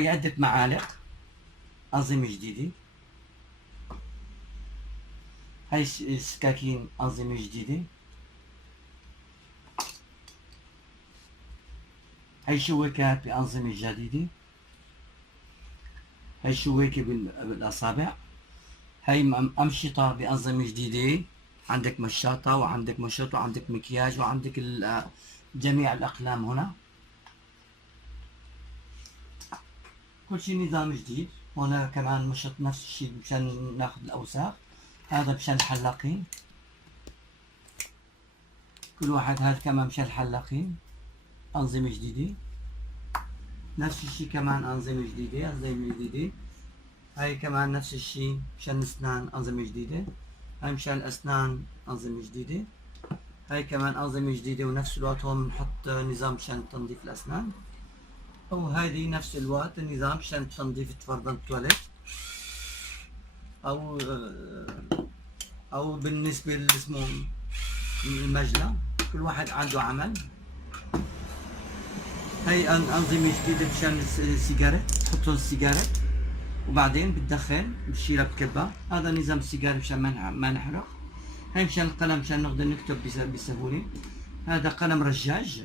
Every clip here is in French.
هاي عدة معالق أنظمة جديدة. هاي سكاكين أنظمة جديدة. هاي شوكات بأنظمة جديدة. هاي شويكة بالأصابع. هاي أمشطة بأنظمة جديدة. عندك مشاطة وعندك مشط وعندك مكياج وعندك جميع الأقلام هنا. كل شيء نظام جديد. هنا كمان مشط نفس الشيء مشان ناخذ الأوساخ. هذا مشان الحلاقين. كل واحد هذا كمان مشان الحلاقين. أنظمة جديدة. نفس الشيء كمان أنظمة جديدة. هاي كمان نفس الشيء مشان الأسنان أنظمة جديدة. هاي مشان الأسنان أنظمة جديدة. هاي كمان أنظمة جديدة ونفس الوقت هون بنحط نظام مشان تنظيف الأسنان. وهذه نفس الوقت النظام مشان تنظيف فرضاً التواليت. أو بالنسبة لاسمه المجلة. كل واحد عنده عمل. هاي أنظمة جديدة مشان السيجارة. تحطون السيجارة وبعدين بتدخل بتشيلها بتكبها. هذا نظام السيجارة مشان ما نحرق. هاي مشان القلم مشان نقدر نكتب بسهولة. هذا قلم رجاج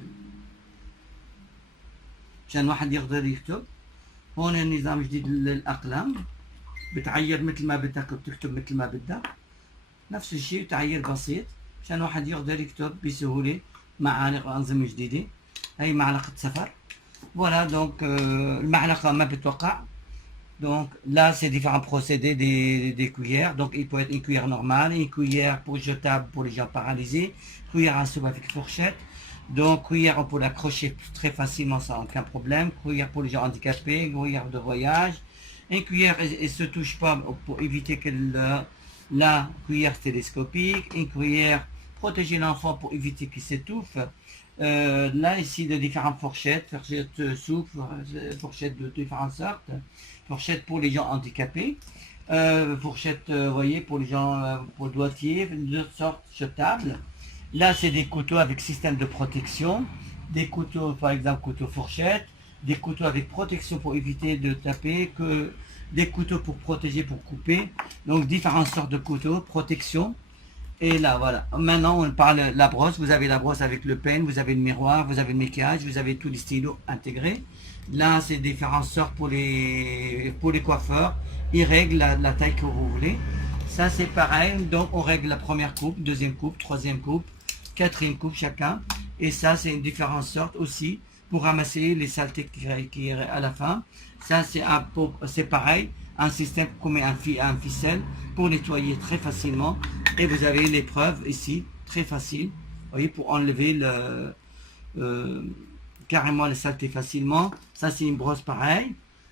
مشان واحد يقدر يكتب. هون النظام جديد للأقلام. بتعير مثل ما بدك وبتكتب مثل ما بدك. نفس الشيء تعيير بسيط مشان واحد يقدر يكتب بسهولة. معالق وأنظمة جديدة. هاي معلقة سفر. فوالا دونك المعلقة ما بتوقع. Donc là, c'est différents procédés des cuillères. Donc il peut être une cuillère normale, une cuillère pour jetable pour les gens paralysés, cuillère à soupe avec fourchette. Donc cuillère, on peut l'accrocher très facilement sans aucun problème. Cuillère pour les gens handicapés, cuillère de voyage. Une cuillère, elle ne se touche pas pour éviter que la cuillère télescopique. Une cuillère protéger l'enfant pour éviter qu'il s'étouffe. Là ici de différentes fourchettes, fourchettes soupe, fourchettes de différentes sortes. Fourchette pour les gens handicapés, fourchette, voyez, pour les gens, pour doigtier, de sortes jetables. Là, c'est des couteaux avec système de protection, des couteaux, par exemple, couteau fourchette, des couteaux avec protection pour éviter de taper, que des couteaux pour protéger, pour couper. Donc, différentes sortes de couteaux, protection. Et là, voilà. Maintenant, on parle de la brosse. Vous avez la brosse avec le peigne, vous avez le miroir, vous avez le maquillage, vous avez tous les stylos intégrés. Là, c'est différentes sortes pour les coiffeurs. Ils règlent la taille que vous voulez. Ça, c'est pareil. Donc, on règle la première coupe, deuxième coupe, troisième coupe, quatrième coupe chacun. Et ça, c'est une différente sorte aussi pour ramasser les saletés qui à la fin. Ça, c'est pareil. Un système comme un ficelle pour nettoyer très facilement. Et vous avez l'épreuve ici, très facile. Vous voyez, pour enlever carrément les saletés facilement. Ça, c'est une brosse pareille.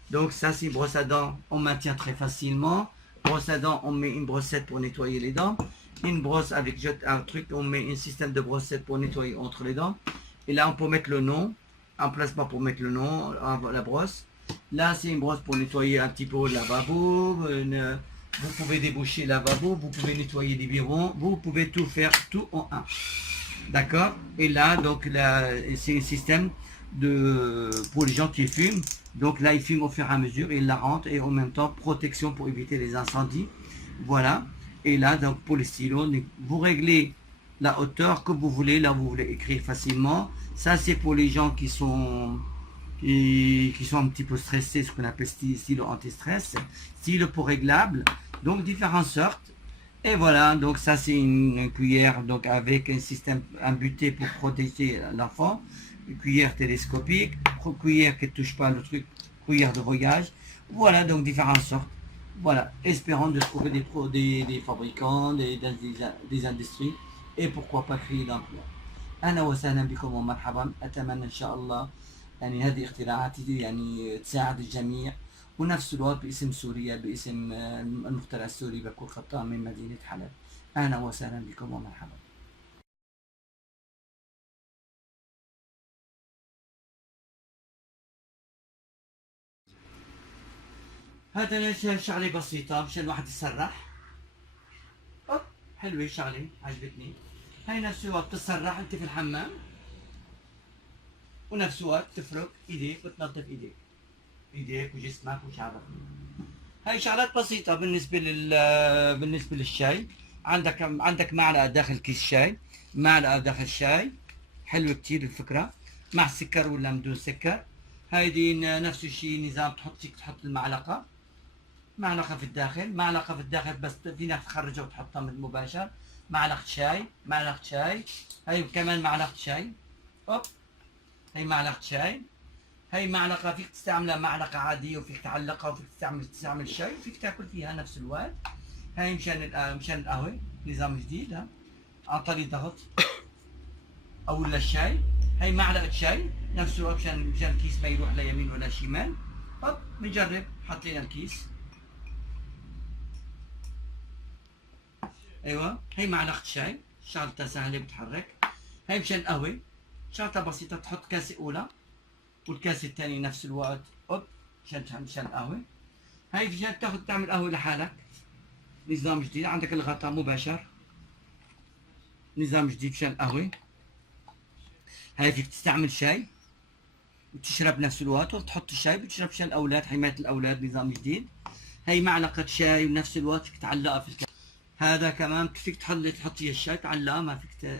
Donc, ça, c'est une brosse à dents. On maintient très facilement. Brosse à dents, on met une brossette pour nettoyer les dents. Une brosse avec un truc, on met un système de brossette pour nettoyer entre les dents. Et là, on peut mettre le nom. Emplacement pour mettre le nom, la brosse. Là, c'est une brosse pour nettoyer un petit peu le lavabo. Vous pouvez déboucher le lavabo. Vous pouvez nettoyer des biberons. Vous pouvez tout faire, tout en un. D'accord? Et là, donc, c'est un système pour les gens qui fument. Donc là, ils fument au fur et à mesure. Ils la rentrent et en même temps, protection pour éviter les incendies. Voilà. Et là, donc, pour les stylos, vous réglez la hauteur que vous voulez. Là, vous voulez écrire facilement. Ça, c'est pour les gens qui sont un petit peu stressés, ce qu'on appelle stylo anti-stress. Stylo pour réglable. Donc, différentes sortes. Et voilà, donc ça c'est une cuillère donc avec un système imbuté pour protéger l'enfant. Une cuillère télescopique, cuillère qui ne touche pas le truc, cuillère de voyage. Voilà, donc différentes sortes. Voilà, espérons de trouver des fabricants, des industries et pourquoi pas créer d'emplois. أهلا وسهلا بكم ومرحبا. أتمنى إن شاء الله يعني هذه اختراعاتي يعني تساعد الجميع. ونفس الوقت باسم سوريا باسم المخترع السوري بكور خطاب من مدينة حلب. أهلا وسهلا بكم ومرحبا. هذا شغلة بسيطة مشان الواحد يسرح. حلوة شغلة عجبتني. هاي نفس الوقت بتسرح انت في الحمام ونفس الوقت تفرك ايديك وتنظف ايديك. ايديك وجسمك وشعرك. هاي شغلات بسيطة بالنسبة للشاي. عندك معلقة داخل كيس شاي، معلقة داخل شاي، حلوة كتير الفكرة، مع سكر ولا بدون سكر. هايدي نفس الشيء نظام تحط المعلقة، معلقة في الداخل، معلقة في الداخل، بس في ناس تخرجها وتحطها مباشر. معلقة شاي، معلقة شاي، هاي كمان معلقة شاي، اوب، هاي معلقة شاي. هاي معلقة فيك تستعملها معلقة عادية، وفيك تعلقها، وفيك تستعمل شاي، وفيك تاكل فيها نفس الوقت. هاي مشان القهوة، نظام جديد ها، عن طريق ضغط او الشاي. هاي معلقة شاي نفس الوقت، مشان الكيس ما يروح لا يمين ولا شمال. هوب بنجرب، حط لنا الكيس. ايوه، هي معلقة شاي، شغلتها سهلة بتحرك. هي مشان القهوة، شغلتها بسيطة، تحط كاسة أولى والكاسة الثانية نفس الوقت، أوب، مشان القهوة. هاي مشان تعمل قهوة لحالك، نظام جديد. عندك الغطاء مباشر، نظام جديد مشان القهوة. هاي فيك تستعمل شاي وتشرب نفس الوقت، وتحط الشاي بتشرب مشان الأولاد، حماية الأولاد، نظام جديد. هاي معلقة شاي ونفس الوقت فيك تعلقها في الكاسة. هذا كمان فيك تحط فيها الشاي، تعلقها،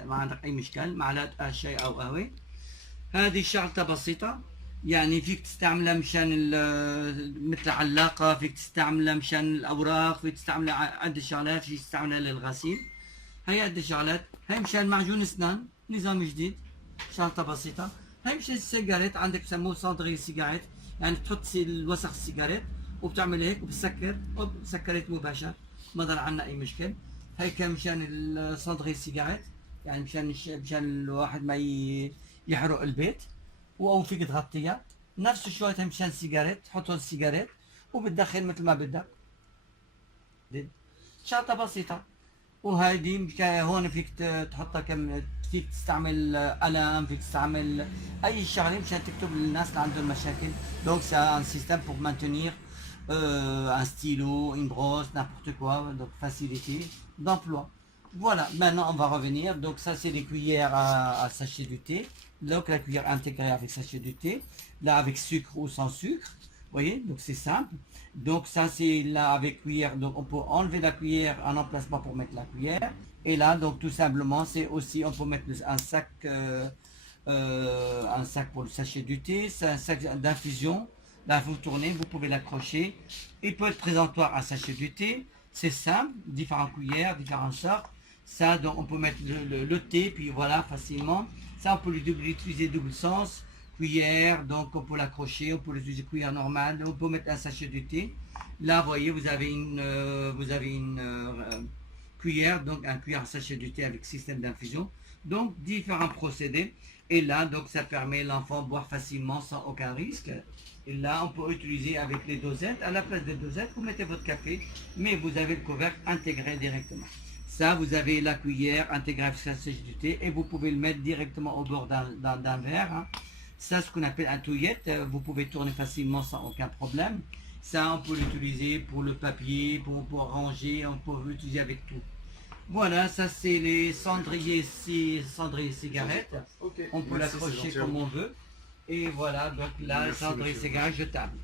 ما عندك اي مشكل، معلقه شاي او قهوه. هذه شغلتها بسيطه، يعني فيك تستعملها مشان مثل علاقه، فيك تستعملها مشان الاوراق، فيك تستعملها عدة شغلات، فيك تستعملها للغسيل. هي عدة شغلات. هي مشان معجون اسنان، نظام جديد، شغلتها بسيطه. هي مشان السيجاريت، عندك بسموه صندري سيجاريت، يعني تحط الوسخ السيجاريت وبتعمل هيك وبتسكر، سكرت مباشر، ما ضل عنا اي مشكل. هي كان مشان صندغي السيجارات، يعني مشان الواحد ما يحرق البيت، او فيك تغطيها نفس شوية. هي مشان السيجارات، تحط السيجارات وبتدخل مثل ما بدك، شغلة بسيطة. وهيدي هون فيك تحطها فيك تستعمل قلم، فيك تستعمل اي شغله مشان تكتب للناس اللي عندهم مشاكل. Donc c'est un système pour maintenir un stylo, une brosse, n'importe quoi, donc facilité d'emploi. Voilà, maintenant on va revenir. Donc ça c'est les cuillères à sachet du thé. Donc la cuillère intégrée avec sachet du thé, là avec sucre ou sans sucre. Vous voyez, donc c'est simple. Donc ça c'est là avec cuillère, donc on peut enlever la cuillère, un emplacement pour mettre la cuillère. Et là donc tout simplement c'est aussi, on peut mettre un sac pour le sachet du thé, c'est un sac d'infusion. Là vous tournez, vous pouvez l'accrocher. Il peut être présentoir à sachet du thé, c'est simple, différentes cuillères, différentes sortes. Ça donc on peut mettre le thé, puis voilà, facilement. Ça on peut l'utiliser double sens. Cuillère, donc on peut l'accrocher, on peut l'utiliser cuillère normale, on peut mettre un sachet de thé. Là, vous voyez, vous avez une cuillère, donc un cuillère à sachet de thé avec système d'infusion. Donc, différents procédés. Et là, donc ça permet l'enfant de boire facilement sans aucun risque. Et là, on peut utiliser avec les dosettes. À la place des dosettes, vous mettez votre café, mais vous avez le couvercle intégré directement. Ça, vous avez la cuillère intégrée avec le sachet de thé et vous pouvez le mettre directement au bord d'un verre. Hein. Ça, ce qu'on appelle un touillette, vous pouvez tourner facilement sans aucun problème. Ça, on peut l'utiliser pour le papier, pour ranger, on peut l'utiliser avec tout. Voilà, ça c'est les cendriers cigarettes. Okay. On peut l'accrocher comme on veut. Et voilà, donc là, cendrier cigarette jetable.